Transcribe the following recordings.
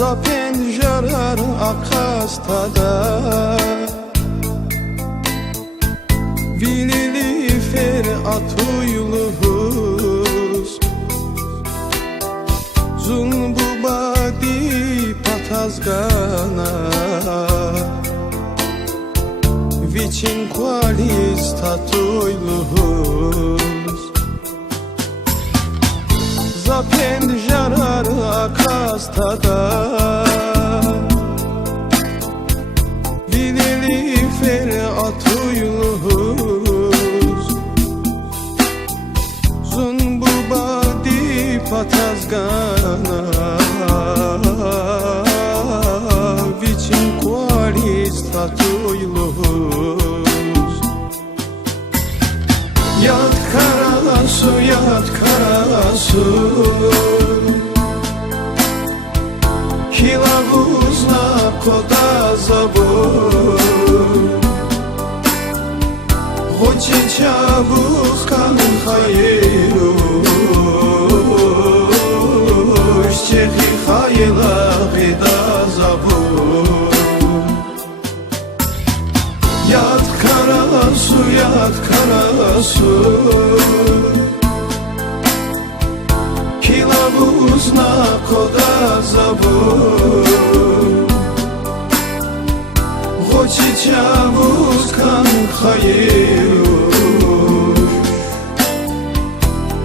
za pencerer akastada Vilili fer atuyluhuz Zunbu badi patazgana Vicin qualis tatuyluhuz Za pencerer akastada Vilili fer atuyluhuz Zunbu badi patazgana Vicin qualis tatuyluhuz Yat karasu, yat karasu Hilavuz na koda zabur Hoci çabuk kan hayruş Çehi hayla gida zabur Yat karasu, yat karasu Hilavuz na koda zabur Hoci çabuk kan hayruş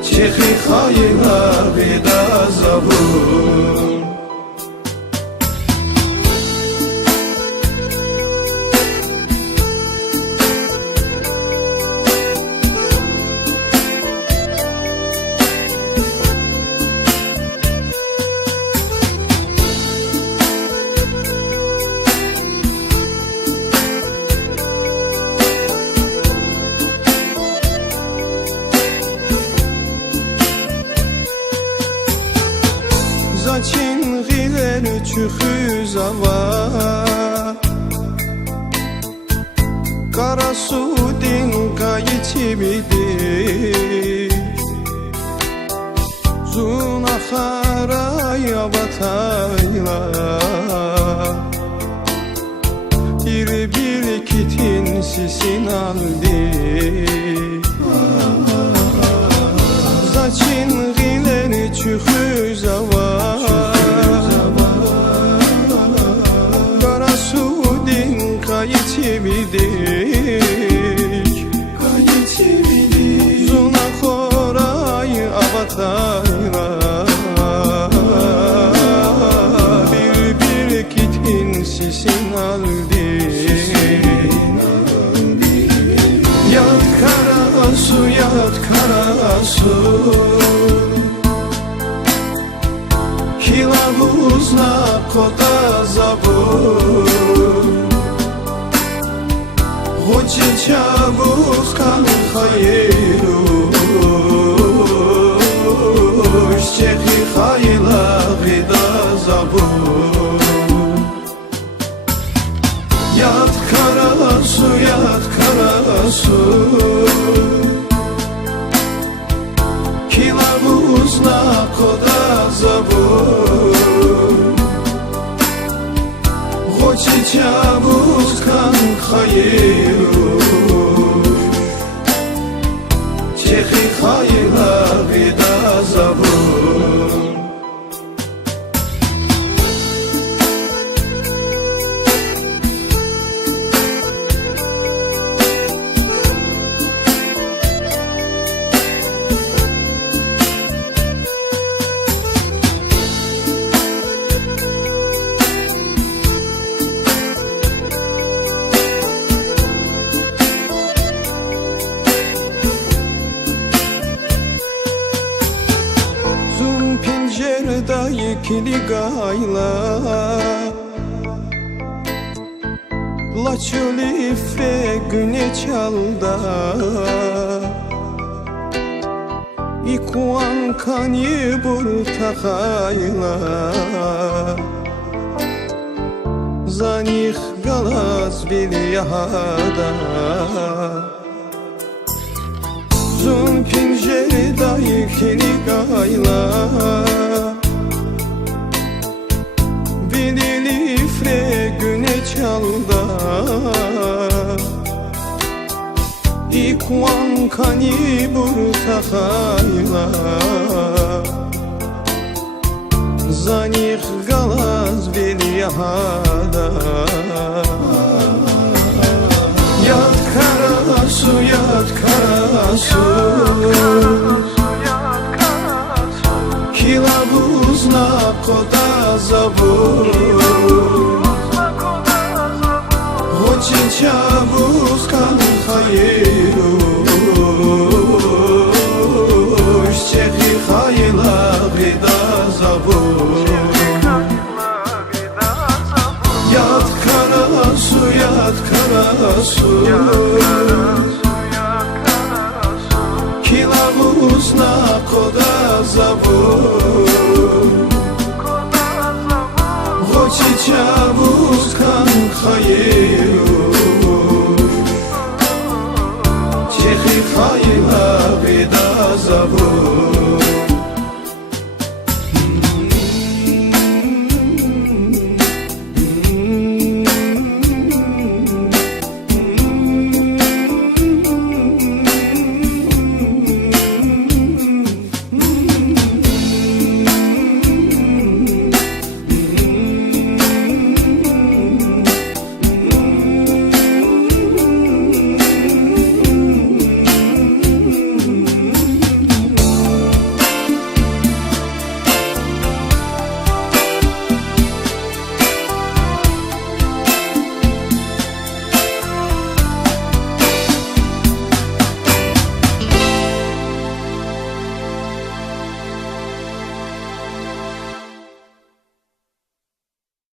Çehi hayla gida zabur Zaçin giler çühüz ava Karasu din kayıçı bidi Zuna haraya batayla Bir kitin sisin aldi Zaçin giler çühüz ava Kayıçibidik Zuna koray avatayla Bir kitin sisin aldi Yat karasu, yat karasu Hilavuz na koda zabur Hoci çabuk kan hayruş Çehi hayla gida zabur Yat karasu, yat karasu Hilavuz na koda zabur Hoci çabuk kan hayruş Çehi hayla gida zabur Pencerede ikili gayla La çölife güne çalda İkuan kani burtakayla Zanih galaz bil yahada Zun pencerede ikili gayla Хуанкани буртахайла За них галас бельяда Яд карасу Килабуз на кода забур Очень чабуз кан хайру Щехи хайла гида забур Яд карасу Килабуз на кода забур